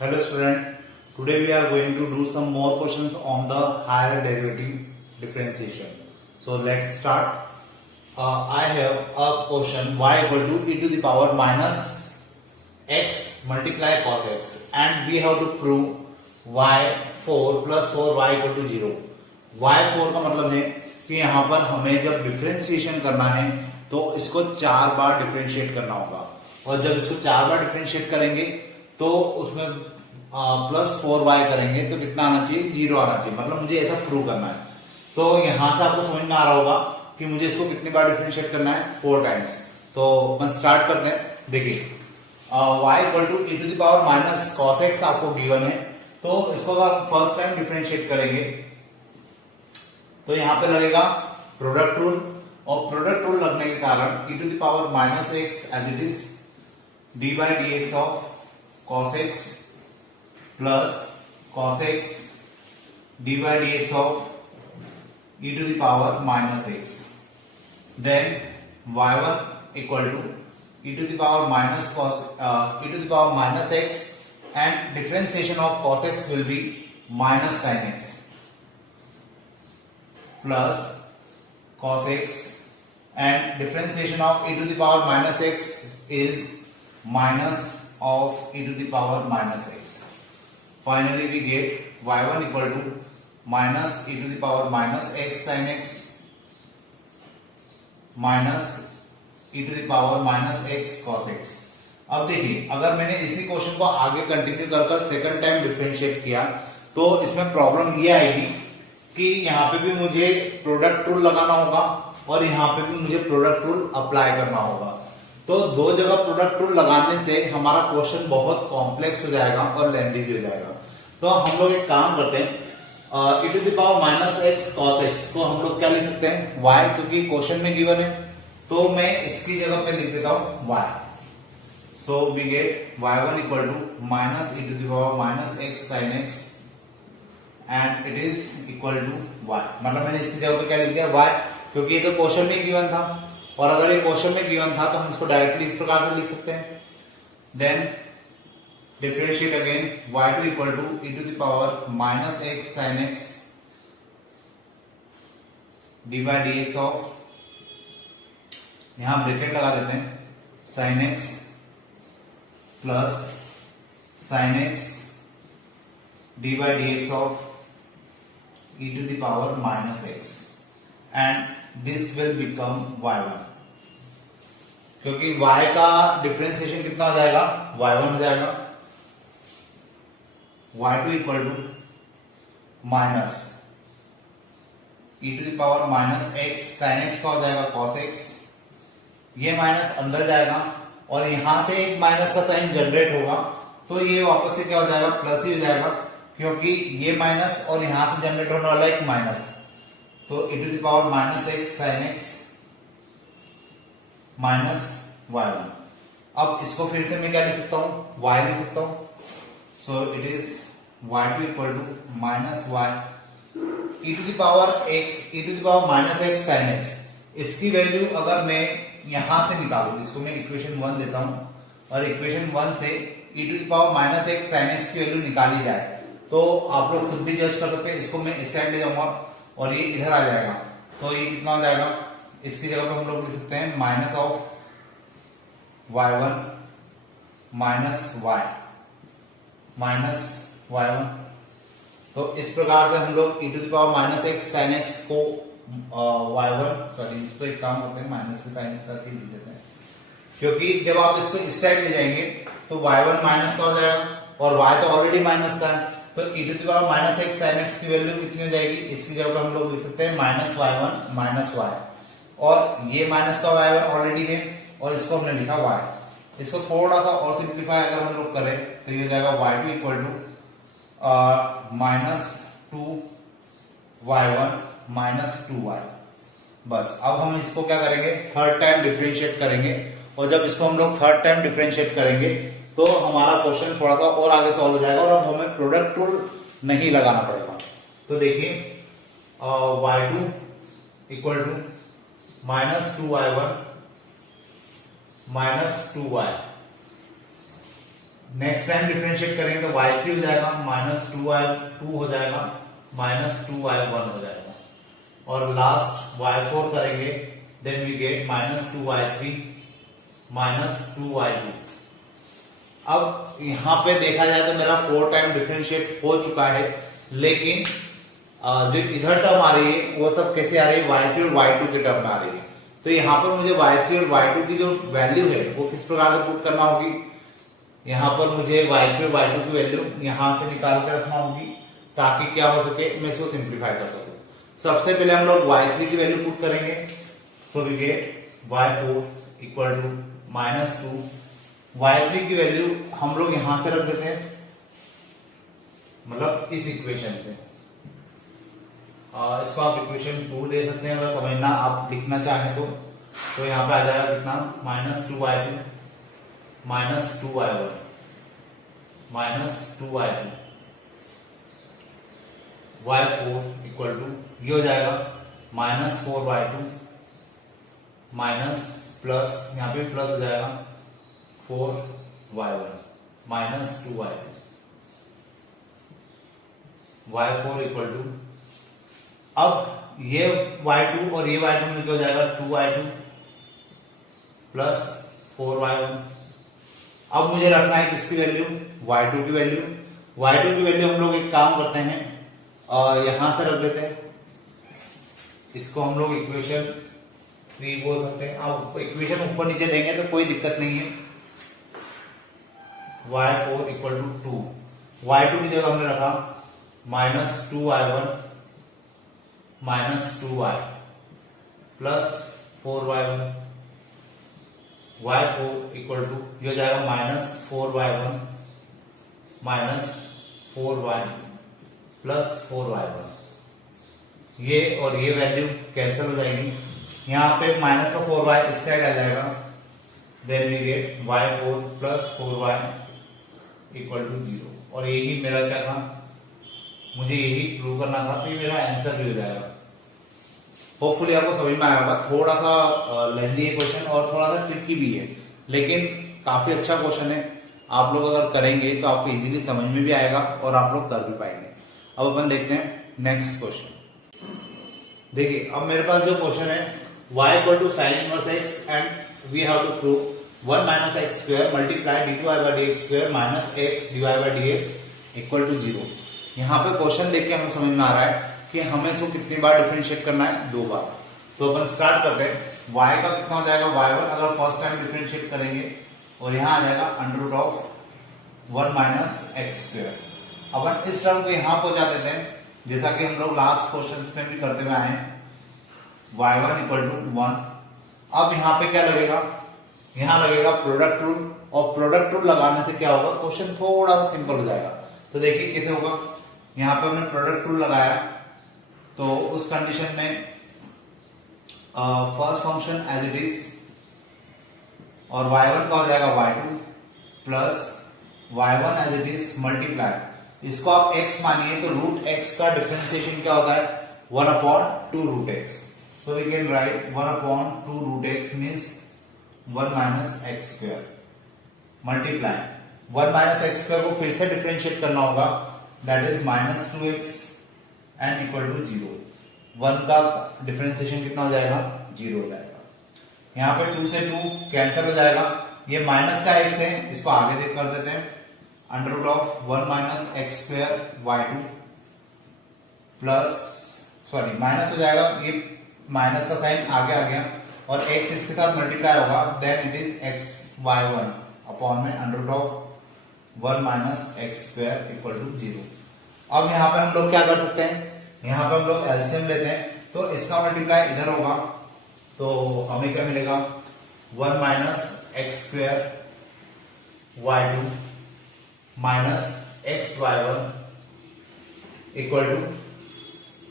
Hello student, today we are going to do some more questions on the higher derivative differentiation. So let's start. I have a question y equal to e to the power minus x multiply cos x and we have to prove y4 plus 4y equal to 0. y4 का मतलब है कि यहाँ पर हमें जब differentiation करना है तो इसको 4 बार डिफरेंशिएट करना होगा और जब इसको 4 बार डिफरेंशिएट करेंगे तो उसमें प्लस 4y करेंगे तो कितना आना चाहिए, 0 आना चाहिए। मतलब मुझे ऐसा प्रूव करना है। तो यहां से आपको समझ में आ रहा होगा कि मुझे इसको कितनी बार डिफरेंशिएट करना है, 4 टाइम्स। तो हम स्टार्ट करते हैं। देखिए y equal to e to the power minus cos x आपको गिवन है, तो इसको अगर फर्स्ट टाइम डिफरेंशिएट करेंगे तो यहां पे लगेगा प्रोडक्ट रूल, और प्रोडक्ट रूल लगने के कारण e to the power minus x as it is d by d x of cos x plus cos x d by dx of e to the power minus x. Then y1 equal to e to the power minus e to the power minus x and differentiation of cos x will be minus sin x plus cos x and differentiation of e to the power minus x is minus of e to the power minus x. Finally we get y1 equal to minus e to the power minus x sin x minus e to the power minus x cos x. अब देखिए अगर मैंने इसी question को आगे continue कर second time differentiate किया तो इसमें प्रॉब्लम ये आएगी कि यहाँ पे भी मुझे प्रोडक्ट रूल लगाना होगा और यहाँ पे भी मुझे प्रोडक्ट रूल अप्लाई करना होगा। तो दो जगह प्रोडक्ट रूल लगाने से हमारा क्वेश्चन बहुत कॉम्प्लेक्स हो जाएगा और लेंथी भी हो जाएगा। तो हम लोग एक काम करते हैं, e to the power minus x cos x को हम लोग क्या लिख सकते हैं, y, क्योंकि क्वेश्चन में गिवन है तो मैं इसकी जगह पे लिख देता हूं y। So we get y1 equal to minus e to the power minus x sine x and it is equal to y। मतलब मैंने इसकी जगह पे क्या लिख दिया, y, क्योंकि ये तो क्वेश्चन में गिवन था और अगर ये क्वेश्चन में गिवन था तो हम इसको डायरेक्टली इस प्रकार से लिख सकते हैं। Then differentiate again y2 equal to e to the power minus x sine x d by d x of, यहां ब्रैकेट लगा देते हैं, sine x plus sine x d by d x of e to the power minus x and this will become y1, क्योंकि y का differentiation कितना हो जाएगा, y1 हो जाएगा। y2 equal to minus e to the power minus x sine x का हो जाएगा cos x, ये माइनस अंदर जाएगा और यहां से एक माइनस का साइन जनरेट होगा तो ये वापस से क्या हो जाएगा, प्लस ही हो जाएगा, क्योंकि ये माइनस और यहां से जनरेट होने वाला एक माइनस, तो e to the power minus x sine x minus y1। अब इसको फिर से मैं क्या लिख सकता हूं, y लिख सकता हूं। So it is y2 equal to minus y e to the power x e to the power minus x sine x. इसकी वैल्यू अगर मैं यहां से निकालू, इसको मैं इक्वेशन 1 देता हूं और इक्वेशन 1 से e to the power minus x sine x की वैल्यू निकाली जाए तो आप लोग खुद भी जज कर सकते हैं। इसको मैं इस साइड ले जाऊंगा और ये इधर आ जाएगा तो ये कितना हो जाएगा, इसकी जगह पे हम लोग लिख सकते हैं minus of y1 minus y minus y1। तो इस प्रकार से हम लोग e to the power minus x sine x को y1 सॉरी तो एक काम करते हैं, माइनस के साइन के साथ ही लिख देते हैं, क्योंकि जब आप इसको इस साइड ले जाएंगे तो y1 माइनस का हो जाएगा और y तो ऑलरेडी माइनस का है, तो e to the power minus x sine x की वैल्यू कितनी हो जाएगी, इसकी जगह पे हम लोग लिख सकते हैं माइनस y1 माइनस y, और ये माइनस का y1 ऑलरेडी है और इसको हमने लिखा y। इसको थोड़ा सा और सिंप्लीफाई अगर हम लोग करें तो ये हो जाएगा y2 equal to minus 2y1 minus 2y। बस अब हम इसको क्या करेंगे, थर्ड टाइम डिफरेंशिएट करेंगे और जब इसको हम लोग थर्ड टाइम डिफरेंशिएट करेंगे तो हमारा क्वेश्चन थोड़ा सा और आगे सॉल्व हो जाएगा और अब हमें प्रोडक्ट रूल नहीं लगाना पड़ेगा। तो देखिए y2 equal to minus 2y1 minus 2y next time differentiate करेंगे तो y3 हो जाएगा -2y2 हो जाएगा -2y1 हो जाएगा, और लास्ट y4 करेंगे then we gate -2y3 -2y2। अब यहां पे देखा जाए तो मेरा 4 टाइम डिफरेंशिएट हो चुका है, लेकिन जो इधर टर्म आ रही है वो सब कैसे आ रही है, y3 और y2 के टर्म में आ रही है। तो यहाँ पर मुझे y3 और y2 की जो वैल्यू है वो किस प्रकार से पुट करना होगी, यहाँ पर मुझे y3 और y2 की वैल्यू यहां से निकाल कर रखना होगी ताकि क्या हो सके, मैं इसको सिंप्लीफाई कर सकूं। सबसे पहले हम लोग y3 की वैल्यू पुट करेंगे, so we get y4 equal to -2। y3 की वैल्यू हम लोग यहां से रख देते हैं, मतलब इस इक्वेशन से। इसको आप इक्वेशन 2 दे सकते हैं अगर समझना आप लिखना चाहें तो यहाँ पे आ जाएगा कितना, -2y2 -2y1 -2y2 y4 equal to ये हो जाएगा -4y2 माइनस प्लस, यहाँ पे प्लस हो जाएगा 4y1 -2y2 y4 equal to, अब ये y2 और ये y2 मिलकर हो जाएगा 2y2 प्लस 4y1। अब मुझे रखना है किसकी वैल्यू, y2 की वैल्यू। y2 की वैल्यू हम लोग एक काम करते हैं और यहां से रख देते हैं, इसको हम लोग इक्वेशन 3 बोल सकते हैं। अब इक्वेशन ऊपर नीचे देंगे तो कोई दिक्कत नहीं है। y4 इक्वल टू 2, y2 की जगह हमने रखा -2y1 -2y plus 4y1, y4 equal to ये हो जाएगा -4y1 -4y प्लस 4y1। ये और ये वैल्यू कैंसिल हो जाएगी, यहाँ पे -4y इस साइड आ जाएगा, then we get y4 plus 4y equal to 0। और यही मेरा क्या था, मुझे यही प्रूव करना था, तो ये मेरा आंसर भी हो जाएगा। होपफुली आपको समझ में आया होगा। थोड़ा सा लेंथी क्वेश्चन और थोड़ा सा ट्रिकी भी है, लेकिन काफी अच्छा क्वेश्चन है। आप लोग अगर करेंगे तो आपको इजीली समझ में भी आएगा और आप लोग कर भी पाएंगे। अब अपन देखते हैं नेक्स्ट क्वेश्चन। देखिए अब मेरे पास जो क्वेश्चन है, y equal to sine inverse x and we have to prove 1 minus x square multiply d2y/dx square minus x dy/dx equal to 0। यहाँ पे क्वेश्चन देख के हमें समझ में आ रहा है कि हमें इसको कितनी बार डिफरेंशिएट करना है, 2 बार। तो अपन स्टार्ट करते हैं। y का कितना हो जाएगा, y1 अगर फर्स्ट टाइम डिफरेंशिएट करेंगे और यहाँ आ जाएगा √1 माइनस एक्स स्क्वायर। अपन इस टर्म को यहाँ पहुंचा देते हैं, जैसा कि हम लोग लास्ट क्वेश्चन में भी करते हुए आए हैं, y1 इक्वल टू 1। अब यहाँ पे क्या लगेगा, यहाँ लगेगा प्रोडक्ट रूल, और प्रोडक्ट रूल लगाने से क्या होगा, क्वेश्चन थोड़ा सा सिंपल हो जाएगा। तो देखिए कैसे होगा, यहाँ पे हमने प्रोडक्ट रूल लगाया तो उस कंडीशन में first function as it is, और y1 का हो जाएगा y2 plus y1 as it is multiply, इसको आप x मानिए तो √x का डिफरेंशिएशन क्या होता है, 1/2√x। So we can write 1/2√x means 1 minus x square multiply 1 minus x square को फिर से डिफरेंशिएट करना होगा, that is -2x and equal to 0। 1 का डिफरेंशिएशन कितना हो जाएगा, 0 हो जाएगा। यहाँ पे 2 से 2 कैंसिल हो जाएगा, ये माइनस का x है, इसको आगे देख कर देते हैं, √1 minus x square y2 plus, sorry minus हो जाएगा, ये माइनस का साइन आगे आ गया और x इसके साथ मल्टीप्लाई होगा, then it is xy1 upon में √1 minus x square equal to 0। अब यहाँ पे हम लोग क्या कर सकते हैं, यहाँ पे हम लोग एलसीएम लेते हैं, तो इसका मल्टीप्लाई इधर होगा, तो हमें क्या मिलेगा, 1 minus x square y2 minus xy1 equal to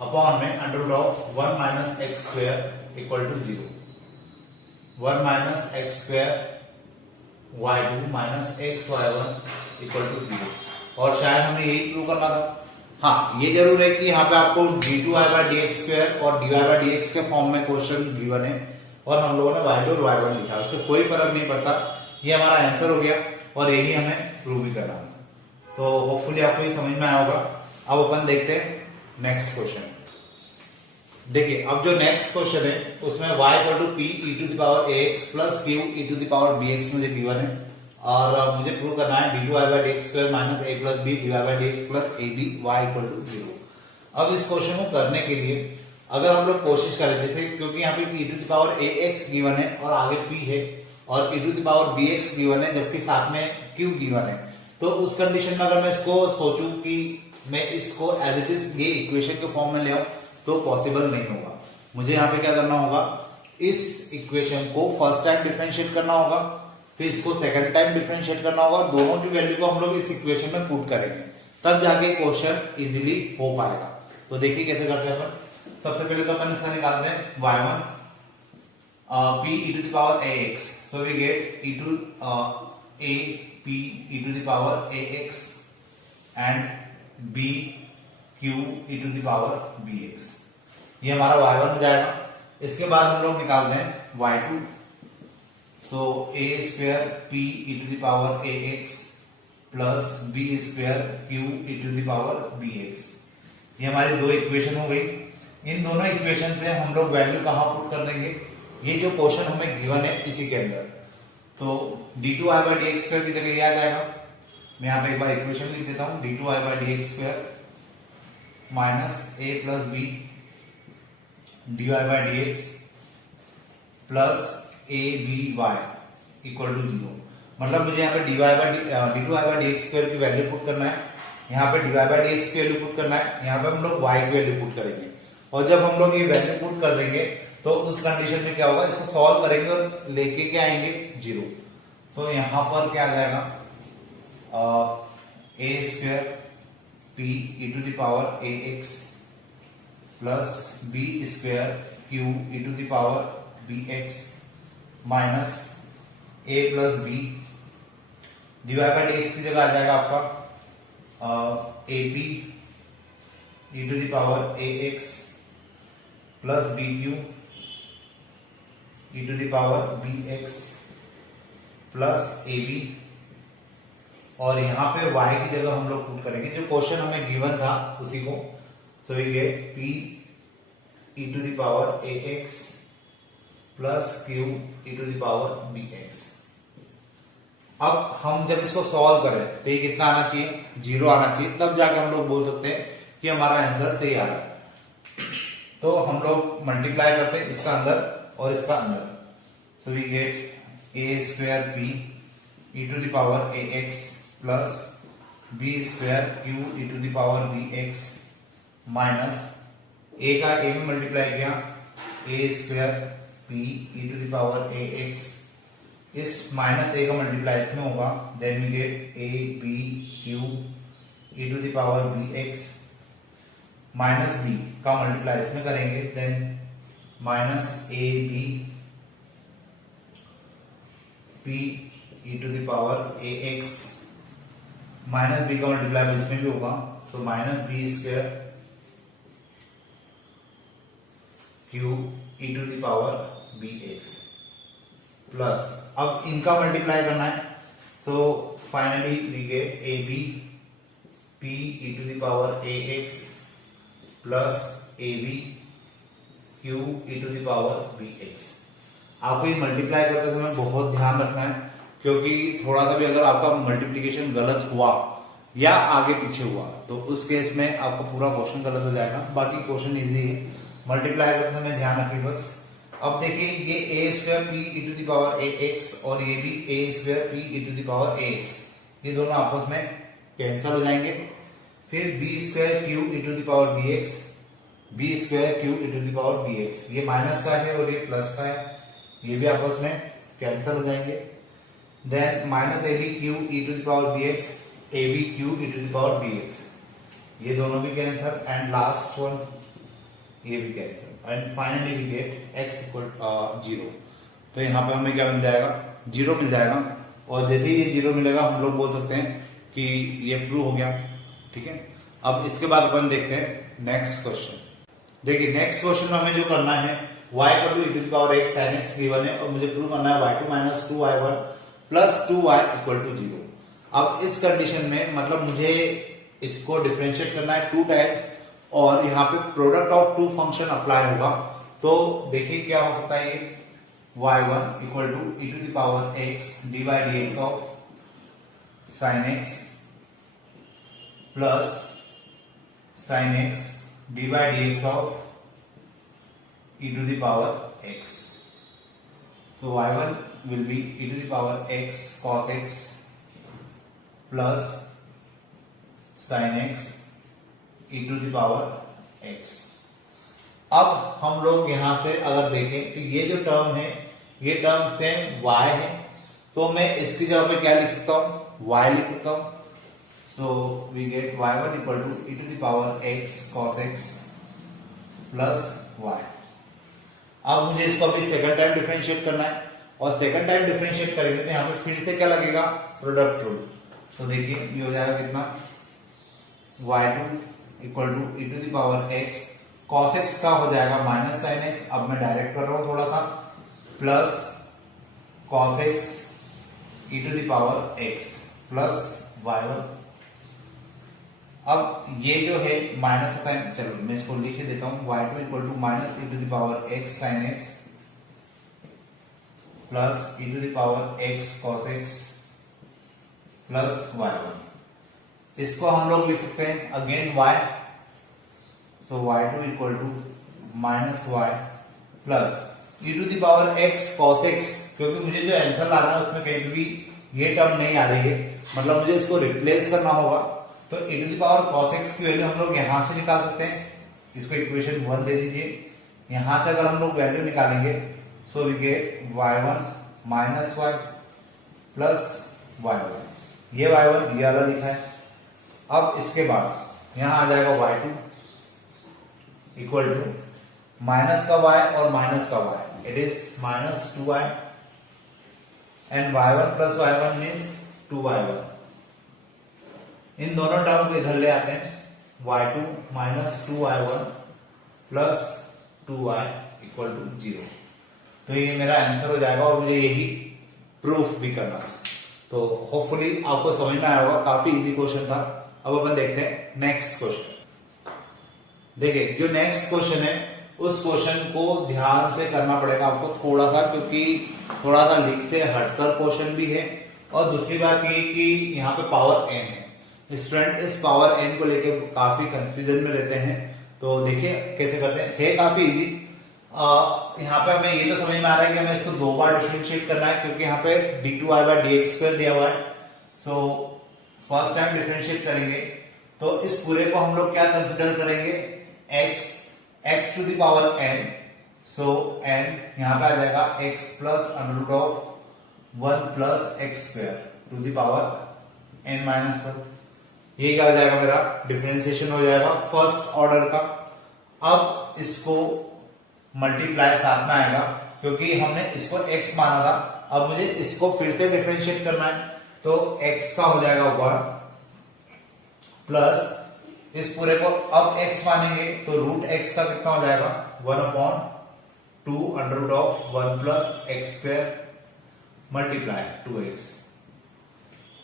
upon में √1 minus x square equal to 0। 1 minus x square y2 minus xy1 equal to 0। और शायद हमें यही प्रूव करना था। हाँ, ये जरूर है कि यहाँ पे आपको d2y/dx स्क्वायर और dy/dx के फॉर्म में क्वेश्चन गिवन है और हम लोगों ने y2 और y1 लिखा है, उससे कोई फर्क नहीं पड़ता, ये हमारा आंसर हो गया। और यही हमें प्रूव भी करना है। तो होपफुली आपको ये समझ में आया होगा। अब अपन देखते हैं नेक्स्ट क्वेश्चन। देखिए अब जो नेक्स्ट क्वेश्चन है उसमें y equal to p e to the power ax plus q e to the power bx मुझे गिवन है और मुझे प्रूव करना है d two y by d x square minus a plus b d y by d x plus a b y equal to 0। अब इस question को करने के लिए अगर हम लोग कोशिश करें, जैसे क्योंकि यहाँ पे e to the power a x given है और आगे p है और e to the power b x given है जबकि साथ में q गिवन है, तो उस कंडीशन में अगर मैं इसको सोचूं कि मैं इसको एज इट इज ये इक्वेशन के फॉर्म में ले आऊं तो पॉसिबल नहीं होगा। मुझे यहाँ पे क्या करना होगा, इस इक्वेशन को फर्स्ट टाइम डिफरेंशिएट करना होगा, फिर इसको सेकंड टाइम डिफरेंशिएट करना होगा और दोनों की वैल्यू को हम लोग इस इक्वेशन में पुट करेंगे, तब जाके क्वेश्चन इजीली हो पाएगा। तो देखिए कैसे करते हैं अपन। सबसे पहले तो अपन इसका निकालते हैं y1 p e to the power ax, so we get e to a p e to the power ax and b q e to the power bx, ये हमारा y1 हो जाएगा। इसके बाद हम लोग निकालते हैं y2, सो a square p e to the power ax plus b square q e to the power bx, ये हमारी दो इक्वेशन हो गई। इन दोनों इक्वेशन से हम लोग वैल्यू कहां पुट कर देंगे, ये जो क्वेश्चन हमें गिवन है इसी के अंदर, तो d2 i by d x square की जगह ये आ जाएगा। मैं यहाँ पे एक बार इक्वेशन लिख देता हूँ, d2 i by d x square minus a plus b d y by d x plus a b y equal to 0। मतलब मुझे यहाँ पे d two y by d x square की वैल्यू पुट करना है, यहाँ पे d y by d x की वैल्यू पुट करना है, यहाँ पे हम लोग y की वैल्यू पुट करेंगे और जब हम लोग ये वैल्यू पुट कर देंगे तो उस कंडीशन में क्या होगा, इसको सॉल्व करेंगे और लेके क्या आएंगे 0। तो यहाँ पर क्या आ जाएगा a square p e to the power ax plus b square q e to the power bx minus a plus b divide by d x की जगह आ जाएगा आपका ab e to the power ax plus bq e to the power bx plus ab, और यहाँ पे y की जगह हम लोग पुट करेंगे जो क्वेश्चन हमें गिवन था उसी को, so we get p e to the power ax plus q e to the power bx। अब हम जब इसको सॉल्व करें तो ये कितना आना चाहिए, 0 आना चाहिए, तब जाके हम लोग बोल सकते हैं कि हमारा आंसर सही आ रहा है। तो हम लोग मल्टीप्लाई करते हैं इसका अंदर और इसका अंदर, so we get a square p e to the power ax plus b square q e to the power bx minus a का a में मल्टीप्लाई किया a square p e to the power ax, इस minus a का multiply इसमें होगा, then we get a b q e to the power bx minus b का multiply इसमें करेंगे, then minus a b p e to the power ax minus b का multiply इसमें भी होगा, तो minus b square q e to the power bx plus अब इनका मल्टीप्लाई करना है, तो finally we get a b p e to the power ax plus a b q e to the power bx। आपको ये multiply करते समय बहुत ध्यान रखना है, क्योंकि थोड़ा सा भी अगर आपका मल्टीप्लिकेशन गलत हुआ या आगे पीछे हुआ तो उस केस में आपका पूरा क्वेश्चन गलत हो जाएगा। बाकी क्वेश्चन इजी है, मल्टीप्लाई करते समय ध्यान रखिए बस। अब देखिए ये a square p e to the power ax और ये भी a square p e to the power ax, ये दोनों आपस में कैंसिल हो जाएंगे। फिर b square q e to the power bx, b square q e to the power bx, ये माइनस का है और ये प्लस का है, ये भी आपस में कैंसिल हो जाएंगे। Then minus a b q e to the power bx, a b q e to the power bx, ये दोनों भी कैंसिल, एंड लास्ट वन ये भी cancel, and finally we get x equal 0। तो यहाँ पे हमें क्या मिल जाएगा, 0 मिल जाएगा, और जैसे ही ये 0 मिलेगा हम लोग बोल सकते हैं कि ये प्रूव हो गया। ठीक है, अब इसके बाद अपन देखते हैं नेक्स्ट क्वेश्चन। देखिए नेक्स्ट क्वेश्चन में हमें जो करना है y equal to e to the power x sin x given है और मुझे प्रूव करना है y2 minus 2y1 plus 2y equal to 0। अब इस कंडीशन में मतलब मुझे इसको डिफरेंशिएट करना है टू टाइम्स और यहाँ पे product of two function apply होगा। तो देखिए क्या हो सकता है, ये y1 equal to e to the power x dy dx of sin x plus sin x dy dx of e to the power x. So y1 will be e to the power x cos x plus sin x e to the power x. अब हम लोग यहां से अगर देखें तो ये जो टर्म है ये टर्म सेम y है, तो मैं इसकी जगह पे क्या लिख सकता हूं, y लिख सकता हूं. So we get y1 equal to e to the power x cos x plus y. अब मुझे इसको अभी सेकंड टाइम डिफरेंशिएट करना है और सेकंड टाइम डिफरेंशिएट करेंगे तो यहाँ पे फिर से क्या लगेगा, प्रोडक्ट रूल. तो देखिए ये हो जाएगा कितना, y2 equal to e to the power x cos x का हो जाएगा माइनस sin x, अब मैं डायरेक्ट कर रहा हूं थोड़ा सा, plus cos x e to the power x plus y1. अब ये जो है माइनस साइन, चलो मैं इसको लिख देता हूं, y2 equal to minus e to the power x sin x plus e to the power x cos x plus y1. इसको हम लोग लिख सकते हैं again y, so y2 equal to minus y plus e to the power x cos x, क्योंकि मुझे जो answer लाना है उसमें कहीं भी ये टर्म नहीं आ रही है, मतलब मुझे इसको रिप्लेस करना होगा. तो e to the power cos x की वैल्यू हम लोग यहां से निकाल सकते हैं, इसको इक्वेशन 1 दे दीजिए. यहां से अगर हम लोग वैल्यू निकालेंगे so we get y1 minus y plus y1. ये y1 ये वाला लिखा है. अब इसके बाद यहां आ जाएगा y2 इक्वल टू माइनस का y और माइनस का y, it is minus 2y and y1 plus y1 means 2y1. इन दोनों टर्म को इधर ले आते हैं, y2 minus 2y1 plus 2y equal to 0. तो ये मेरा आंसर हो जाएगा और मुझे यही प्रूफ भी करना. तो होपफुली आपको समझ में आया होगा, काफी इजी क्वेश्चन था. अब अपन देखते हैं नेक्स्ट क्वेश्चन. देखिए जो नेक्स्ट क्वेश्चन है उस क्वेश्चन को ध्यान से करना पड़ेगा आपको थोड़ा सा, क्योंकि थोड़ा सा लिख से हटकर क्वेश्चन भी है और दूसरी बात ये कि यहाँ पे पावर n है. स्टूडेंट इस पावर n को लेके काफी कंफ्यूजन में रहते हैं. तो देखिए कैसे करते हैं, है काफी इजी. यहाँ पे हमें ये तो समझ में आ रहा है कि हमें इसको दो बार डिफरेंशिएट करना है, क्योंकि यहाँ पे d2y बाय dx स्क्वायर दिया हुआ है. सो फर्स्ट टाइम डिफरेंशिएट करेंगे तो इस पूरे को हम लोग क्या कंसिडर करेंगे, x to the power n. So n यहाँ पे आ जाएगा x plus under root of 1 plus x square to the power n minus 1. ये क्या हो जाएगा, मेरा डिफरेंशिएशन हो जाएगा फर्स्ट ऑर्डर का. अब इसको मल्टीप्लाई साथ में आएगा क्योंकि हमने इसको x माना था. अब मुझे इसको फिर से डिफरेंशिएट करना है, तो x का हो जाएगा 1 प्लस इस पूरे को अब x मानेंगे तो रूट x का कितना हो जाएगा, 1/2 under root of 1 plus x square multiply 2x.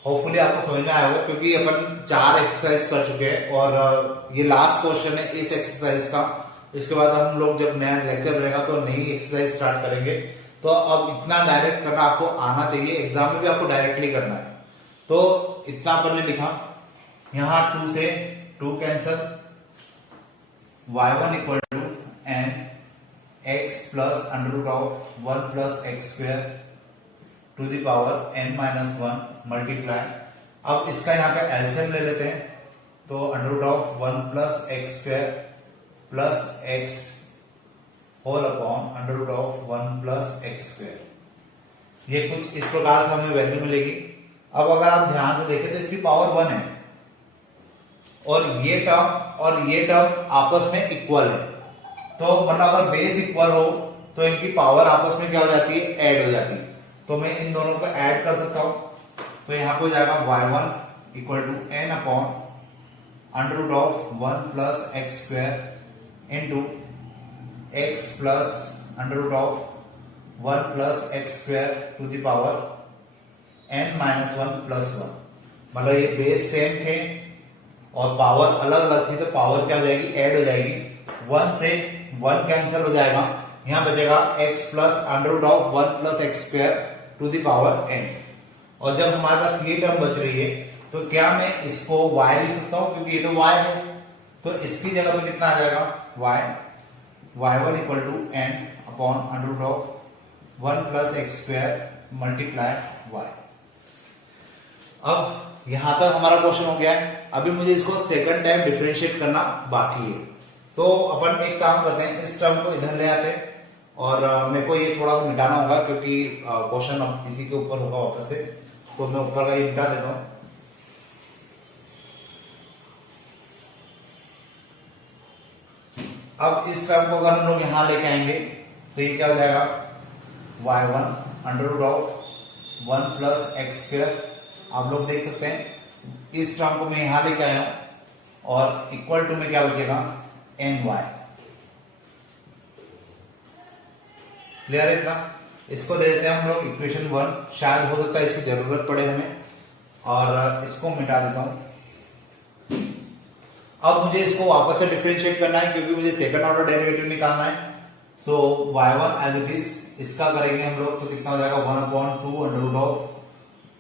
Hopefully आपको समझ में आया होगा, क्योंकि अपन 4 एक्सरसाइज कर चुके हैं और ये लास्ट क्वेश्चन है इस एक्सरसाइज का. इसके बाद हम लोग जब नया लेक्चर रहेगा तो नई एक्सरसाइज स्टार्ट करेंगे. तो अब इतना डायरेक्ट करना आपको आना चाहिए, एग्जाम में भी आपको डायरेक्टली करना है. तो इतना अपन ने लिखा, यहां 2 से 2 cancel, y1 equal to n x plus under root of 1 plus x square to the power n minus 1 multiply. अब इसका यहाँ पे एलसीएम ले लेते हैं, तो under root of 1 plus x square plus x whole upon under root of 1 plus x square. ये कुछ इस प्रकार से हमें वैल्यू मिलेगी. अब अगर आप ध्यान से देखें तो इसकी पावर 1 है और ये टर्म आपस में इक्वल है. तो मतलब अगर बेस इक्वल हो तो इनकी पावर आपस में क्या हो जाती है, ऐड हो जाती है. तो मैं इन दोनों को ऐड कर सकता हूं. तो यहां पे हो जाएगा y1 equal to n upon under root of 1 plus x square into x plus under root of 1 plus x square to the power n minus 1 plus 1. मतलब ये बेस सेम थे और पावर अलग अलग थी, तो पावर क्या हो जाएगी, ऐड हो जाएगी। 1 से 1 कैंसिल हो जाएगा, यहां बचेगा x plus under root of 1 plus x square to the power n। और जब हमारे पास ये टर्म बच रही है तो क्या मैं इसको y लिख सकता हूं, क्योंकि ये तो y है, तो इसकी जगह पे कितना आ जाएगा y1 equal to n upon under root of 1 plus x square multiply y। अब यहां तक हमारा क्वेश्चन हो गया है। अभी मुझे इसको सेकंड टाइम डिफरेंशिएट करना बाकी है, तो अपन एक काम करते हैं, इस टर्म को इधर ले आते हैं और मेरे को ये थोड़ा सा मिटाना होगा क्योंकि क्वेश्चन अब इसी के ऊपर होगा वापस से, तो मैं ऊपर का ये मिटा देता हूं। अब इस टर्म को अगर हम लोग यहां लेके आएंगे तो ये क्या हो जाएगा, y1 under root of 1 plus x square. आप लोग देख सकते हैं इस टर्म को मैं यहां लेके आया हूं और इक्वल टू में क्या बचेगा, ny। क्लियर है इतना? इसको दे देते हैं हम लोग इक्वेशन 1, शायद हो सकता है इसकी जरूरत पड़े हमें, और इसको मिटा देता हूं। अब मुझे इसको वापस से डिफरेंशिएट करना है क्योंकि मुझे सेकंड ऑर्डर डेरिवेटिव निकालना है। सो y1 एज इट इज, इसका करेंगे हम लोग तो कितना हो जाएगा, 1/2 under root of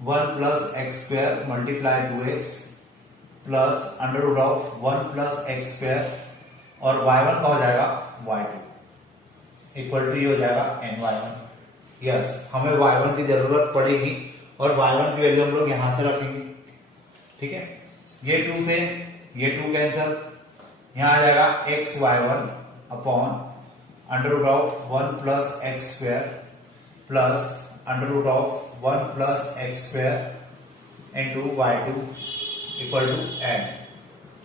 1 plus x square multiply 2x plus under root of 1 plus x square, और y1 का हो जाएगा y2 इक्वल टू ये हो जाएगा ny1। यस, हमें y1 की जरूरत पड़ेगी और y1 की वैल्यू हम लोग यहां से रखेंगे। ठीक है, ये 2 से ये 2 कैंसिल, यहां आ जाएगा x y1 upon under root of 1 plus x square plus under root of 1 plus x square into y2 equal to n।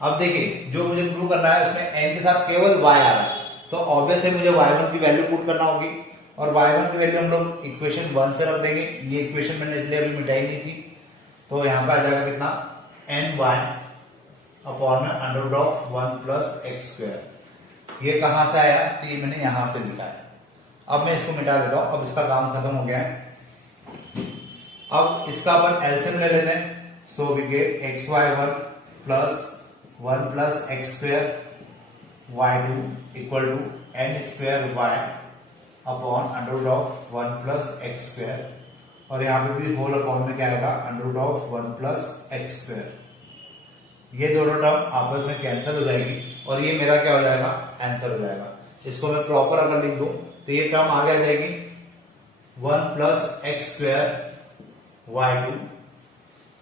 अब देखिए जो मुझे प्रूव करना है उसमें n के साथ केवल y आ रहा है, तो ऑब्वियस है मुझे y1 की वैल्यू पुट करना होगी, और y1 की वैल्यू हम लोग इक्वेशन 1 से रख देंगे। ये इक्वेशन मैंने इसलिए अभी मिटाई नहीं थी, तो यहां पर आ जाएगा कितना, ny अपॉन में under root of 1 plus x square. ये कहां से आया, तो ये मैंने यहां से लिखा है। अब मैं इसको मिटा देता हूं, अब इसका काम खत्म हो गया है। अब इसका अपन एलसीएम ले लेते हैं, so we get xy1 plus 1 plus x square y2 equal to n square y upon under root of 1 plus x square, और यहाँ पे भी होल अपॉन में क्या आएगा, under root of 1 plus x square. ये दोनों टर्म आपस में कैंसिल हो जाएगी और ये मेरा क्या हो जाएगा, आंसर हो जाएगा। इसको मैं प्रॉपर अगर लिख दूं तो ये टर्म आगे आ जाएगी 1 प्लस एक्स स्क्वायर y2,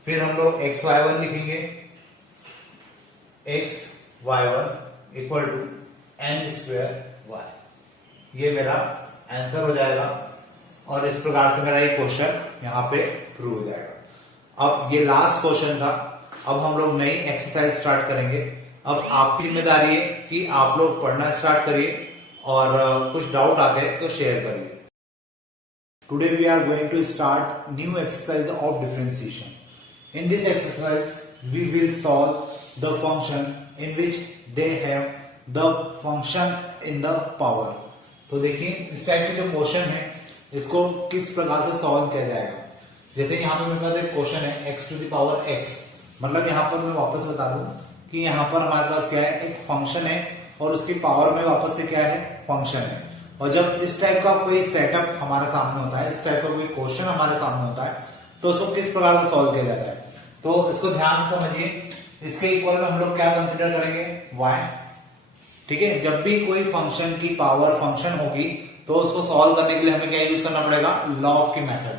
फिर हम लोग xy1 लिखेंगे, xy1 equal to n square y। ये मेरा आंसर हो जाएगा और इस प्रकार से मेरा ये क्वेश्चन यहाँ पे प्रूव हो जाएगा। अब ये लास्ट क्वेश्चन था, अब हम लोग नई एक्सरसाइज स्टार्ट करेंगे। अब आपकी जिम्मेदारी है कि आप लोग पढ़ना स्टार्ट करिए और कुछ डाउट आते हैं तो शेयर करिए। Today we are going to start new exercise of differentiation. In this exercise, we will solve the function in which they have the function in the power. तो देखिए इस टाइप के जो क्वेश्चन है इसको किस प्रकार से सॉल्व किया जाएगा। जैसे यहाँ पे मेरे पास एक क्वेश्चन है x to the power x, मतलब यहाँ पर मैं वापस बता दूं कि यहाँ पर हमारे पास क्या है, एक फंक्शन है और उसकी पावर में वापस से क्या है, फंक्शन है। और जब इस टाइप का कोई सेटअप हमारे सामने होता है, इस टाइप का कोई क्वेश्चन हमारे सामने होता है, तो उसको किस प्रकार से सॉल्व किया जाता है, तो इसको ध्यान से समझिए। इसके इक्वल में हम लोग क्या कंसिडर करेंगे, y। ठीक है, जब भी कोई फंक्शन की पावर फंक्शन होगी तो उसको सॉल्व करने के लिए हमें क्या यूज करना पड़ेगा, लॉग की मेथड।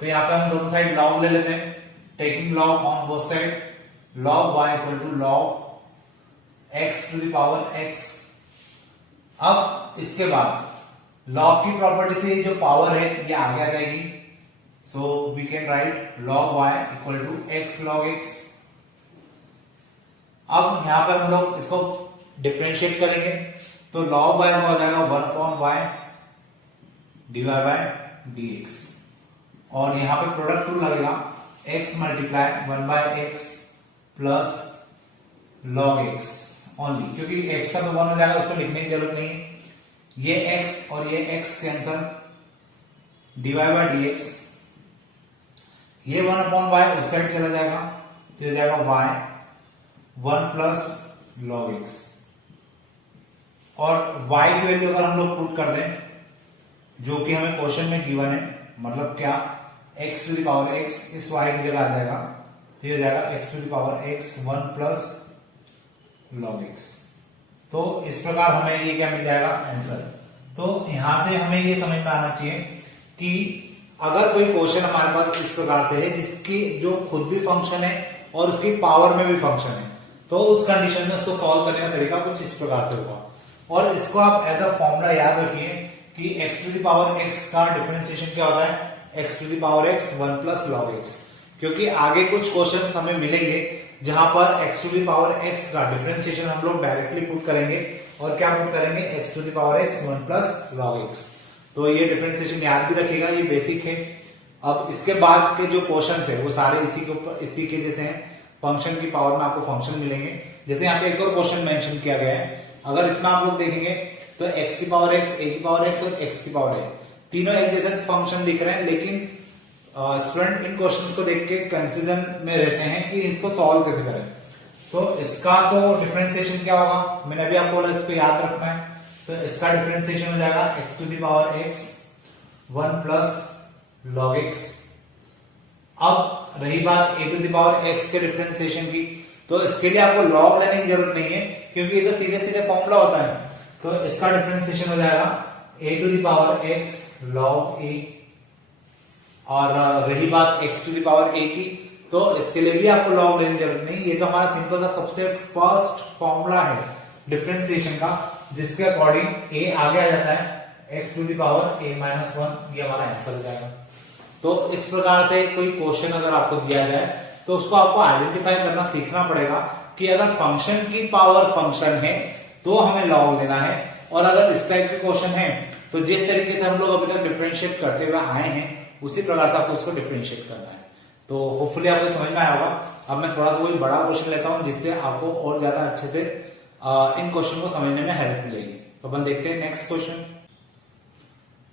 तो यहाँ पे हम दोनों साइड लॉग ले लेते हैं, taking log on both side, log y equal to log x to the power x। अब इसके बाद log की प्रॉपर्टी से जो पावर है ये आगे आ जाएगी, so we can write log y equal to x log x। अब यहां पर हम लोग इसको डिफरेंशिएट करेंगे तो log y हो जाएगा 1/y डिवाइड बाय dx, और यहां पे प्रोडक्ट रूल लगेगा x multiply 1/x plus log x only, क्योंकि x का तो 1 हो जाएगा, उसको लिखने की जरूरत नहीं है। ये x और ये x cancel, divide by dx, ये 1/y उस साइड चला जाएगा, तो ये जाएगा y 1 प्लस log x, और y की वैल्यू अगर हम लोग पुट कर दें जो कि हमें क्वेश्चन में गिवन है, मतलब क्या x to the power x इस y की जगह आ जाएगा, तो ये जाएगा x to the power x 1 plus log x। तो इस प्रकार हमें ये क्या मिल जाएगा आंसर। तो यहां से हमें ये समझ में आना चाहिए कि अगर कोई क्वेश्चन हमारे पास इस प्रकार से है जिसकी जो खुद भी फंक्शन है और उसकी पावर में भी फंक्शन है, तो उस कंडीशन में उसको सॉल्व करने का तरीका कुछ इस प्रकार से होगा। और इसको आप एज अ फॉर्मूला याद रखिए कि x to the power x का डिफरेंशिएशन क्या होता है, x to the power x 1 plus log x, क्योंकि आगे कुछ क्वेश्चन हमें मिलेंगे जहां पर x to the power x का डिफरेंशिएशन हम लोग डायरेक्टली पुट करेंगे, और क्या पुट करेंगे x to the power x 1 plus log x। तो ये डिफरेंशिएशन याद भी रखिएगा, ये बेसिक है। अब इसके बाद के जो क्वेश्चन है वो सारे इसी के ऊपर इसी के जैसे हैं, फंक्शन की पावर में आपको फंक्शन मिलेंगे। जैसे यहाँ पे एक और क्वेश्चन मेंशन किया गया है, अगर इसमें आप लोग देखेंगे तो x की पावर x, a की पावर x और x की पावर a तीनों एक जैसे फंक्शन दिख रहे हैं, लेकिन स्टूडेंट इन क्वेश्चंस को देख के कंफ्यूजन में रहते हैं कि इसको सॉल्व कैसे करें। तो इसका तो डिफरेंशिएशन क्या होगा, मैंने अभी आपको बोला इसको याद रखना है। तो इसका डिफरेंशिएशन हो जाएगा x to the power x 1 plus log x। अब रही बात a to the power x के डिफरेंशिएशन की, तो इसके लिए आपको log लेने की जरूरत नहीं है क्योंकि ये तो सीधे सीधे फॉर्मूला होता है। तो इसका डिफरेंशिएशन हो जाएगा a to the power x log a, और रही बात x to the power a की, तो इसके लिए भी आपको log लेने की जरूरत नहीं। ये तो हमारा सिंपल सा सबसे फर्स्ट फॉर्मूला है डिफरेंशिएशन का, जिसके अकॉर्डिंग a आगे आ जाता है x to the power a minus 1, ये हमारा आंसर हो जाएगा। तो इस प्रकार से कोई क्वेश्चन अगर आपको दिया जाए तो उसको आपको आइडेंटिफाई करना सीखना पड़ेगा कि अगर फंक्शन की पावर फंक्शन है तो हमें लॉग लेना है, और अगर इस टाइप के क्वेश्चन है तो जिस तरीके से हम लोग अभी तक डिफरेंशिएट करते हुए आए हैं उसी प्रकार से आपको उसको डिफरेंशिएट करना है। तो होपफुली आपको समझ में आया होगा। अब मैं थोड़ा सा कोई बड़ा क्वेश्चन लेता हूं जिससे आपको और ज्यादा अच्छे से इन क्वेश्चन को समझने में हेल्प मिलेगी। तो अपन देखते हैं नेक्स्ट क्वेश्चन।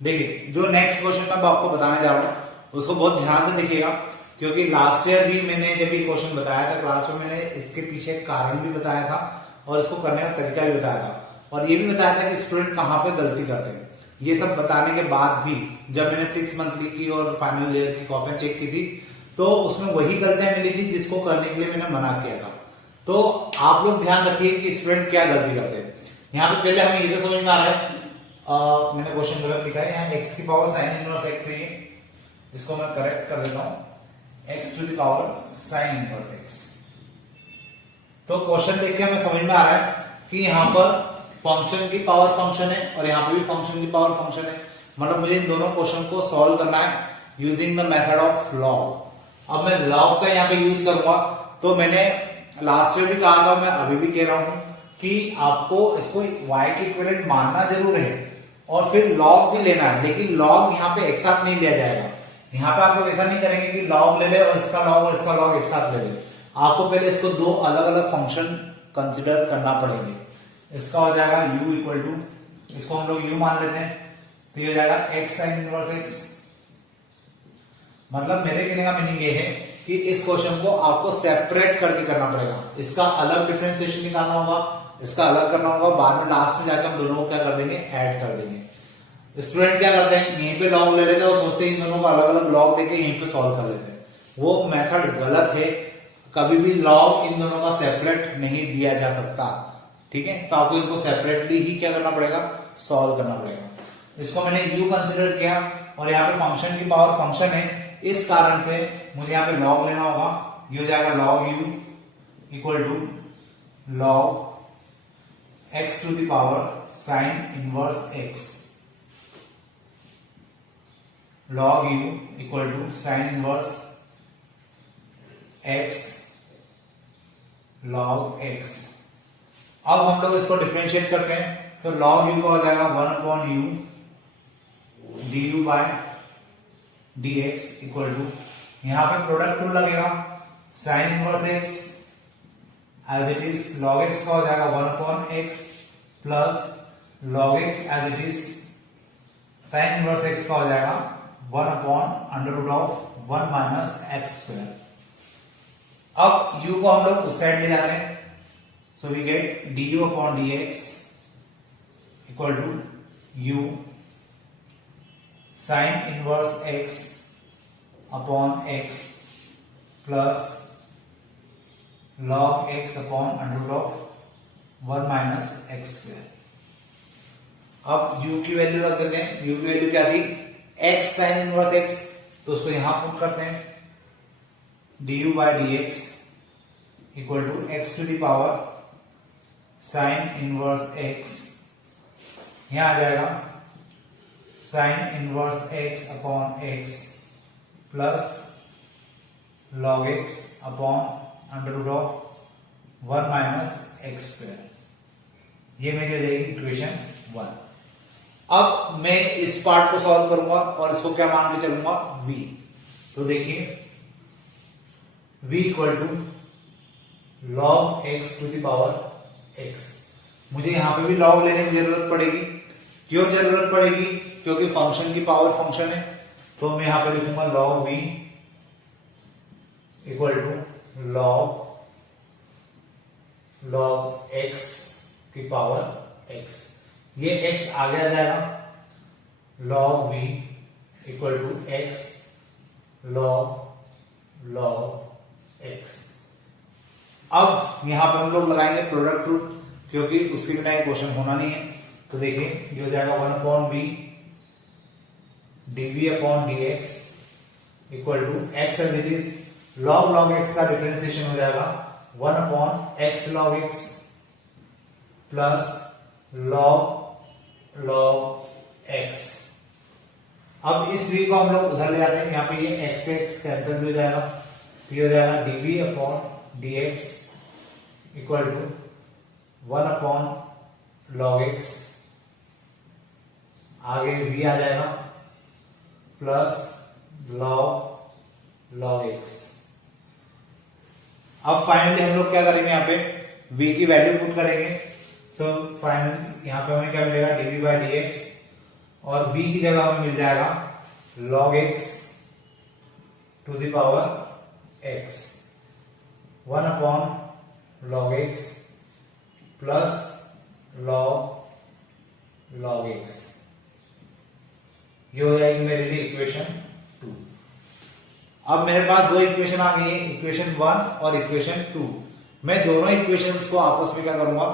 देखिए जो नेक्स्ट क्वेश्चन मैं आपको बताने जा रहा हूँ उसको बहुत ध्यान से देखिएगा, क्योंकि लास्ट ईयर भी मैंने जब ये क्वेश्चन बताया था क्लास में, मैंने इसके पीछे कारण भी बताया था और इसको करने का तरीका भी बताया था, और ये भी बताया था कि स्टूडेंट कहाँ पे गलती करते हैं। ये सब बताने के बाद भी जब मैंने 6 मंथली की और फाइनल ईयर की कॉपियां चेक की थी तो उसमें वही गलतियां मिली थी जिसको करने के लिए मैंने मना किया था। तो आप लोग ध्यान रखिए कि स्टूडेंट क्या गलती करते हैं। यहाँ पे पहले हमें ये तो समझ में आ रहा है, मैंने क्वेश्चन गलत लिखा है, यहाँ x की पावर साइन इनवर्स x नहीं है, इसको मैं करेक्ट कर देता हूं x to the power sine inverse x। तो क्वेश्चन देख के हमें समझ में आ रहा है कि यहाँ पर फंक्शन की पावर फंक्शन है और यहाँ पे भी फंक्शन की पावर फंक्शन है, मतलब मुझे इन दोनों क्वेश्चन को सॉल्व करना है using the method of log. अब मैं लॉग का यहाँ पे यूज करूंगा, तो मैंने लास्ट ईयर भी कहा था, मैं अभी भी कह रहा हूं कि आपको इसको y के इक्विवेलेंट मानना जरूर है और फिर लॉग भी लेना है, लेकिन लॉग यहाँ पे एक साथ नहीं लिया जाएगा। यहाँ पे आप लोग ऐसा नहीं करेंगे कि लॉग ले ले और इसका लॉग एक साथ ले ले। आपको पहले इसको दो अलग अलग फंक्शन कंसिडर करना पड़ेंगे। इसका हो जाएगा u इक्वल टू, इसको हम लोग u मान लेते हैं, तो ये हो जाएगा x साइन इनवर्स x। मतलब मेरे कहने का मीनिंग ये है कि इस क्वेश्चन को आपको सेपरेट करके करना पड़ेगा, इसका अलग डिफरेंशिएशन निकालना होगा, इसका अलग करना होगा, बाद में लास्ट में जाकर हम दोनों को क्या कर देंगे, ऐड कर देंगे। स्टूडेंट क्या करते हैं, यहीं पे लॉग ले लेते हैं और सोचते हैं इन दोनों को अलग अलग लॉग देके यहीं पे सॉल्व कर लेते हैं। वो मेथड गलत है, कभी भी लॉग इन दोनों का सेपरेट नहीं दिया जा सकता, ठीक है। तो आपको इनको सेपरेटली ही क्या करना पड़ेगा, सॉल्व करना पड़ेगा। इसको मैंने u कंसिडर किया और यहाँ पे फंक्शन की पावर फंक्शन है, इस कारण से मुझे यहाँ पे लॉग लेना होगा। ये हो जाएगा log u equal to log x to the power sine inverse x। Log u equal to sine inverse x log x। अब हम लोग इसको डिफरेंशिएट करते हैं, तो लॉग u का हो जाएगा 1/u du by dx equal to, यहां पे प्रोडक्ट रूल लगेगा, sine inverse x as it is log x का हो जाएगा 1/x plus log x as it is sine inverse x का हो जाएगा 1/√1 माइनस x स्क्वायर। अब u को हम लोग उस साइड ले जाते हैं, so we get du upon dx equal to u sine inverse x upon x plus log x upon under root of 1 minus x square. अब u की वैल्यू रख देते हैं, u की वैल्यू क्या थी, x साइन इनवर्स x, तो उसको यहां पुट करते हैं, du by dx equal to x to the power sine inverse x, यहां आ जाएगा sine inverse x upon x plus log x upon under root of 1 minus x square. ये मेरी हो जाएगी इक्वेशन 1। अब मैं इस पार्ट को सॉल्व करूंगा और इसको क्या मान के चलूंगा, v। तो देखिए v equal to log x to the power x। मुझे यहां पे भी log लेने की जरूरत पड़ेगी। क्यों जरूरत पड़ेगी, क्योंकि फंक्शन की पावर फंक्शन है, तो मैं यहां पे लिखूंगा log v equal to log x की पावर x। ये x आगे आ जाएगा, log v equal to x log x। अब यहां पर हम लोग लगाएंगे प्रोडक्ट रूल, क्योंकि उसके बिना ये क्वेश्चन होना नहीं है। तो देखिए ये हो जाएगा 1 upon v dv upon dx equal to x as it is, log x का डिफरेंशिएशन हो जाएगा 1 upon x log x plus log x। अब इस v को हम लोग उधर ले जाते हैं, यहाँ पे ये x से x कैंसिल भी हो जाएगा, तो ये हो जाएगा dv upon dx equal to 1 upon log x, आगे v आ जाएगा प्लस log x। अब फाइनली हम लोग क्या करेंगे, यहाँ पे v की वैल्यू पुट करेंगे। सो फाइनली यहाँ पे हमें क्या मिलेगा, dv बाई dx, और v की जगह हमें मिल जाएगा log x to the power x, 1 upon log x plus log x। ये हो जाएगी मेरे लिए इक्वेशन 2। अब मेरे पास दो इक्वेशन आ गई है, इक्वेशन 1 और इक्वेशन 2। मैं दोनों इक्वेशंस को आपस में क्या करूंगा,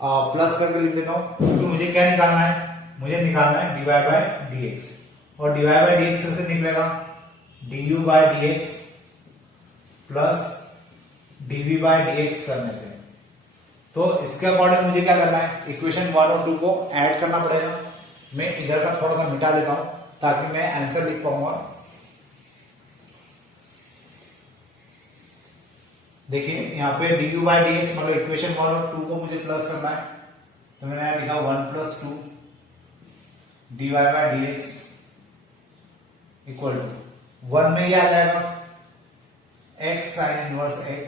प्लस करके लिख देता हूं, क्योंकि मुझे क्या निकालना है, मुझे निकालना है dy बाय dx, और dy बाय dx कैसे निकलेगा, du by dx plus dv by dx करने से। तो इसके अकॉर्डिंग मुझे क्या करना है, इक्वेशन 1 और 2 को ऐड करना पड़ेगा। मैं इधर का थोड़ा सा मिटा देता हूं ताकि मैं आंसर लिख पाऊंगा। देखिए यहाँ पे du बाय dx मतलब इक्वेशन 1 और 2 को मुझे प्लस करना है, तो मैंने यहाँ लिखा 1 plus 2 dy by dx equal to 1 में ये आ जाएगा x sine inverse x,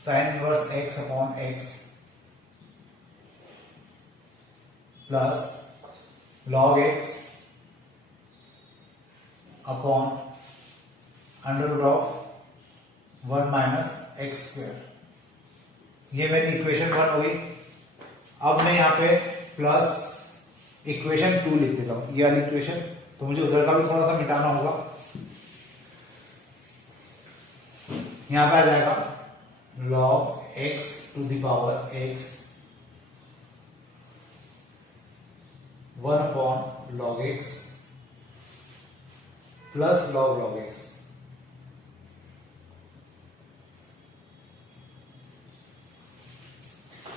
sine inverse x upon x plus log x upon under root of 1 minus x square. ये मेरी इक्वेशन 1 हो गई। अब मैं यहाँ पे प्लस इक्वेशन 2 लिख देता हूं, ये वाली इक्वेशन, तो मुझे उधर का भी थोड़ा सा मिटाना होगा। यहां पे आ जाएगा log x to the power x 1 upon log x plus log x।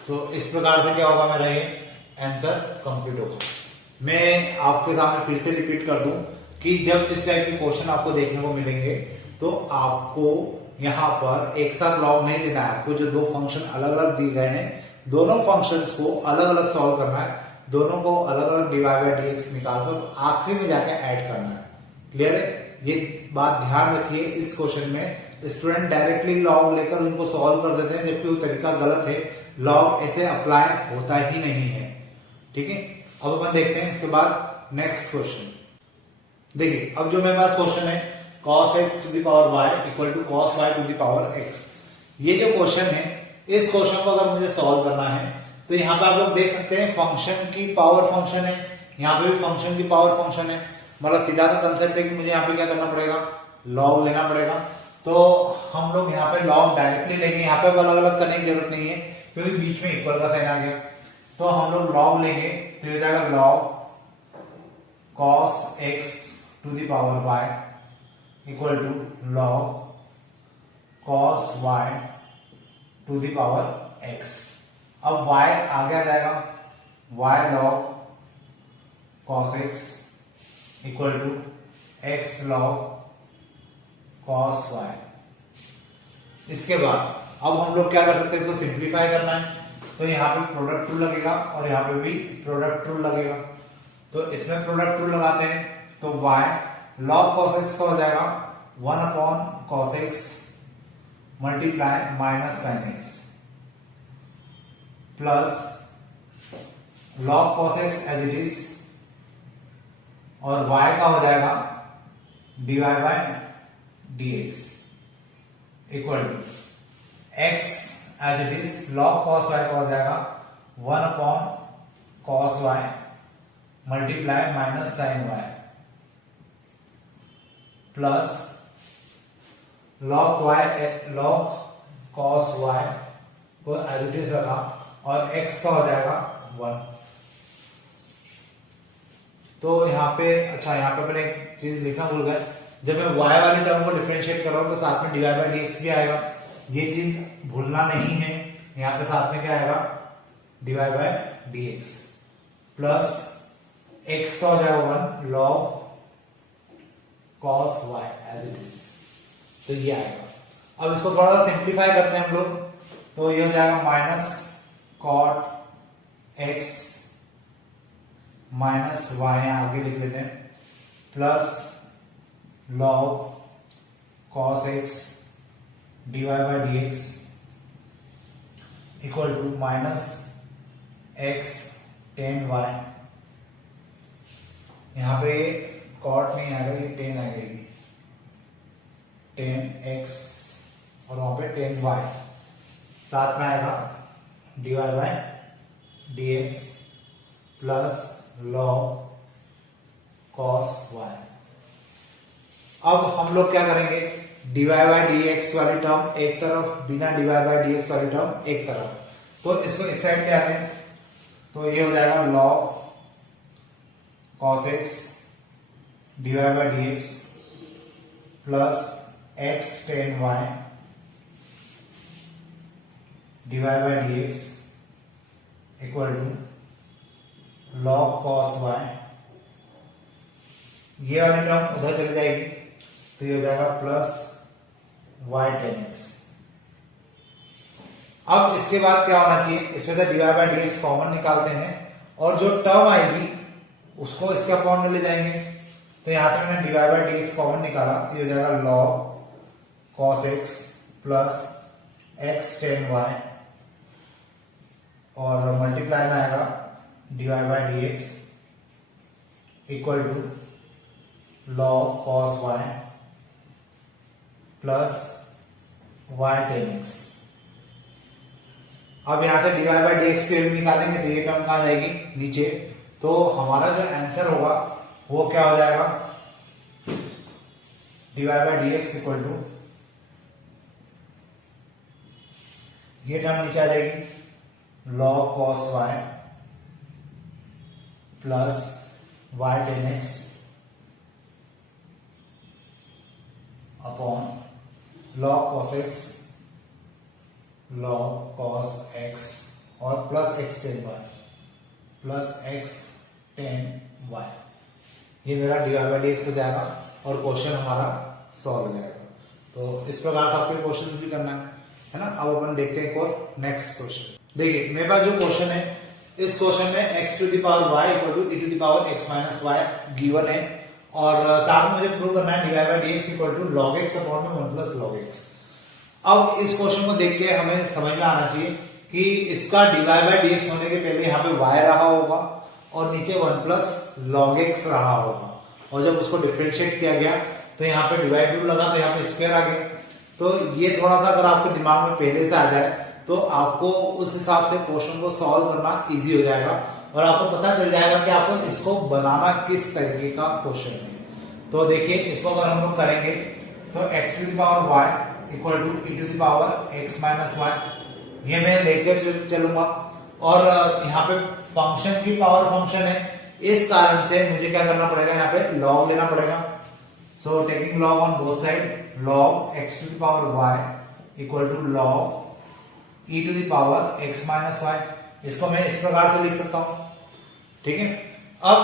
तो इस प्रकार से क्या होगा, मेरा ये आंसर कंप्लीट होगा। मैं आपके सामने फिर से रिपीट कर दूं कि जब इस टाइप के क्वेश्चन आपको देखने को मिलेंगे तो आपको यहाँ पर एक साथ लॉग नहीं लेना है। आपको जो दो फंक्शन अलग अलग दिए गए हैं, दोनों फंक्शंस को अलग अलग सॉल्व करना है, दोनों को अलग अलग डिवाइड बाय डीएक्स निकालकर आखिर में जाकर ऐड करना है। क्लियर है? ये बात ध्यान रखिए। इस क्वेश्चन में स्टूडेंट डायरेक्टली लॉग लेकर उनको सॉल्व कर देते हैं, जबकि वो तरीका गलत है। लॉग ऐसे अप्लाई होता ही नहीं है। ठीक है, अब अपन देखते हैं इसके बाद नेक्स्ट क्वेश्चन। देखिए अब जो मेरे पास क्वेश्चन है cos x to the power y equal to cos y to the power x। ये जो क्वेश्चन है, इस क्वेश्चन को अगर मुझे सॉल्व करना है तो यहाँ पे आप लोग देख सकते हैं फंक्शन की पावर फंक्शन है, यहाँ पे भी फंक्शन की पावर फंक्शन है। मतलब सीधा सा कंसेप्ट है कि मुझे यहाँ पे क्या करना पड़ेगा, लॉग लेना पड़ेगा। तो हम लोग यहाँ पे लॉग डायरेक्टली लेंगे, यहाँ पे अलग अलग करने की जरूरत नहीं है क्योंकि बीच में इक्वल का साइन आ गया। तो हम लोग लॉग लेंगे तो ये जाएगा log cos x to the power y equal to log cos y to the power x। अब y आगे आ जाएगा, y log cos x equal to x log cos y। इसके बाद अब हम लोग क्या कर सकते हैं, इसको सिंप्लीफाई करना है तो यहाँ पे प्रोडक्ट रूल लगेगा और यहाँ पे भी प्रोडक्ट रूल लगेगा। तो इसमें प्रोडक्ट रूल लगाते हैं तो y log cos x का हो जाएगा 1 upon cos x multiply minus sin x plus log cos x as it is और y का हो जाएगा dy by dx equal to x as it is log cos y का हो जाएगा 1 upon cos y multiply minus sin y plus log cos y को as it is रखा और x का हो जाएगा 1। तो यहाँ पे अच्छा, यहाँ पे मैंने एक चीज लिखना भूल गया, जब मैं y वाली टर्म को डिफरेंशिएट कर रहा हूं तो साथ में dy बाई dx भी आएगा, ये चीज भूलना नहीं है। यहाँ पे साथ में क्या आएगा, dy by dx plus x का हो जाएगा 1 log cos y as it is. तो ये आएगा। अब इसको थोड़ा सा सिंप्लीफाई करते हैं हम लोग, तो ये हो जाएगा minus cot x minus y, आगे लिख लेते हैं, plus log cos x dy by dx equal to minus x tan y। यहां पे cot नहीं आएगा, ये tan आ गई, tan x और वहां पे tan y, साथ में आएगा dy by dx plus log cos y। अब हम लोग क्या करेंगे, dy बाई dx वाली टर्म एक तरफ, बिना dy बाई dx वाली टर्म एक तरफ, तो इसको इस साइड ले आते हैं तो ये हो जाएगा log cos x dy by dx plus x tan y dy by dx equal to log cos y। ये वाली टर्म उधर चली जाएगी तो ये हो जाएगा प्लस y tan x। अब इसके बाद क्या होना चाहिए, इसमें से dy बाई dx कॉमन निकालते हैं और जो टर्म आएगी उसको इसके अपॉन में ले जाएंगे। तो यहां तक मैंने dy बाई dx कॉमन निकाला, ये हो जाएगा log cos x plus x tan y और मल्टीप्लाई में आएगा dy by dx equal to log cos y plus y tan x। अब यहां से dy बाई dx की वैल्यू निकालेंगे तो ये टर्म कहां जाएगी, नीचे। तो हमारा जो आंसर होगा वो क्या हो जाएगा, dy by dx equal to, ये टर्म नीचे आ जाएगी log cos y plus y tan x upon log cos x log cos x और plus x tan y plus x tan y। ये मेरा dy बाई dx हो जाएगा और क्वेश्चन हमारा सॉल्व हो जाएगा। तो इस प्रकार से आपको क्वेश्चन भी करना है ना। अब अपन देखते हैं एक और नेक्स्ट क्वेश्चन। देखिए मेरे पास जो क्वेश्चन है, इस क्वेश्चन में x to the power y equal to e to the power x minus y given है और साथ में मुझे प्रूव करना है dy by dx equal to log x upon में 1 प्लस log x। अब इस क्वेश्चन को देख के हमें समझ में आना चाहिए कि इसका dy बाई dx होने के पहले यहाँ पे y रहा होगा और नीचे 1 प्लस log x रहा होगा और जब उसको डिफरेंशिएट किया गया तो यहाँ पे डिवाइड रूल लगा तो यहाँ पे स्क्वायर आ गया। तो ये थोड़ा सा अगर आपके दिमाग में पहले से आ जाए तो आपको उस हिसाब से क्वेश्चन को सॉल्व करना इजी हो जाएगा और आपको पता चल जाएगा कि आपको इसको बनाना किस तरीके का क्वेश्चन है। तो देखिए इसको अगर हम लोग करेंगे तो x to the power y equal to e to the power x minus y, ये मैं लेकर चलूंगा और यहाँ पे फंक्शन की पावर फंक्शन है, इस कारण से मुझे क्या करना पड़ेगा, यहाँ पे लॉग लेना पड़ेगा। So taking log on both side, log x to the power y equal to log e to the power x minus y. इसको मैं इस प्रकार से लिख सकता हूं, ठीक है। अब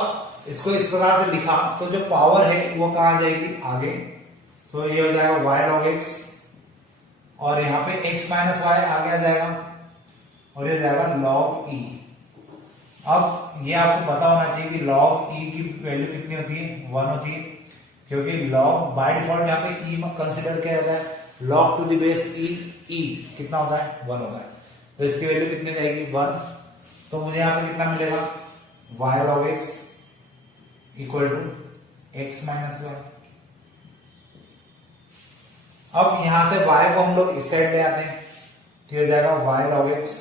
इसको इस प्रकार से लिखा तो जो पावर है वो कहां जाएगी, आगे। तो ये हो जाएगा y log x और यहाँ पे x माइनस वाई आगे आ जाएगा और ये हो जाएगा log e। अब ये आपको पता होना चाहिए कि log e की वैल्यू कितनी होती है, 1 होती है, क्योंकि log बाय डिफॉल्ट यहाँ पे e कंसिडर किया जाता है। log to the base e कितना होता है, 1 होता है। तो इसकी वैल्यू कितनी जाएगी, 1। तो मुझे यहाँ पे कितना मिलेगा, y log x equal to x minus y. अब यहां से y को हम लोग इस साइड ले आते हैं तो हो जाएगा y log x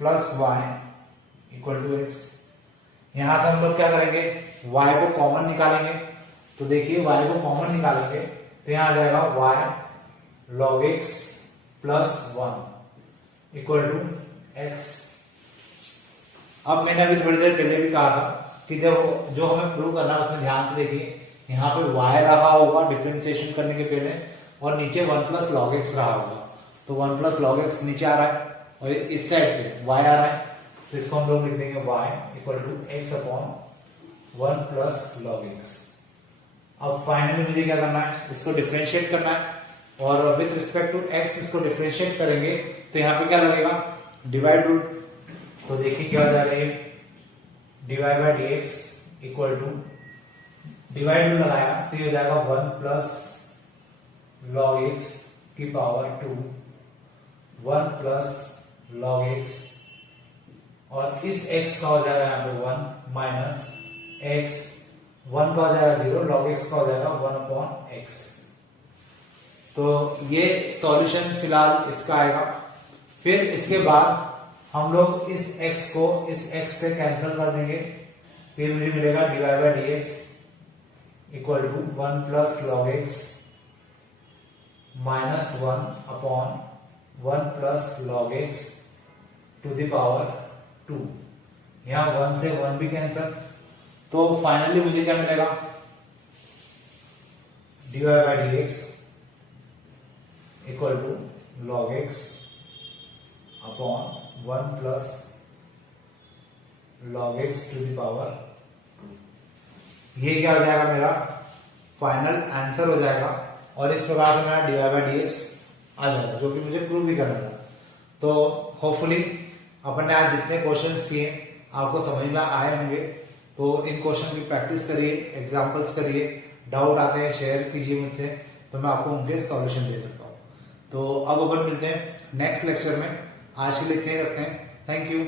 plus y equal to x। यहां से हम लोग क्या करेंगे, y को कॉमन निकालेंगे। तो देखिए y को कॉमन निकालेंगे तो यहां आ जाएगा y log x plus 1 equal to x। अब मैंने अभी थोड़ी देर पहले भी कहा था कि जब जो हमें प्रूव करना है उसमें ध्यान से देखिए, यहाँ पे y रहा होगा डिफरेंशिएशन करने के पहले और नीचे 1 प्लस लॉग एक्स रहा होगा। तो 1 प्लस लॉग एक्स नीचे आ रहा है और इस साइड पे y आ रहा है, तो इसको हम लोग लिख देंगे y equal to x upon 1 plus log x. अब फाइनली मुझे क्या करना है, इसको डिफरेंशिएट करना है और विद रिस्पेक्ट टू x इसको डिफरेंशिएट करेंगे तो यहाँ पे क्या लगेगा, डिवाइड रूल। तो देखिए क्या हो जाएगा, ये divide by d x equal to divide rule लगाया तो ये हो जाएगा 1 प्लस लॉग एक्स की पावर 2, 1 प्लस लॉग एक्स और इस x का हो जाएगा यहाँ पे 1 माइनस x, 1 का हो जाएगा 0, लॉग x का हो जाएगा 1 अपॉन x। तो ये सॉल्यूशन फिलहाल इसका आएगा। फिर इसके बाद हम लोग इस x को इस x से कैंसिल कर देंगे, फिर मुझे मिलेगा divide by d x equal to 1 plus log x minus 1 upon 1 plus log x to the power 2। यहां 1 से 1 भी कैंसिल, तो फाइनली मुझे क्या मिलेगा, divide by d x equal to log x upon 1 plus log x to the power 2। ये क्या हो जाएगा, मेरा फाइनल आंसर हो जाएगा और इस प्रकार से मेरा डिवाइड बाई डी एक्स आ जाएगा, जो कि मुझे प्रूव भी करना था। तो होपफुली अपन ने आज जितने क्वेश्चंस किए आपको समझ में आए होंगे। तो इन क्वेश्चन की प्रैक्टिस करिए, एग्जांपल्स करिए, डाउट आते हैं शेयर कीजिए मुझसे, तो मैं आपको उनके सॉल्यूशन दे सकता हूँ। तो अब अपन मिलते हैं नेक्स्ट लेक्चर में। आज के लिए इतने ही रखते हैं। Thank you.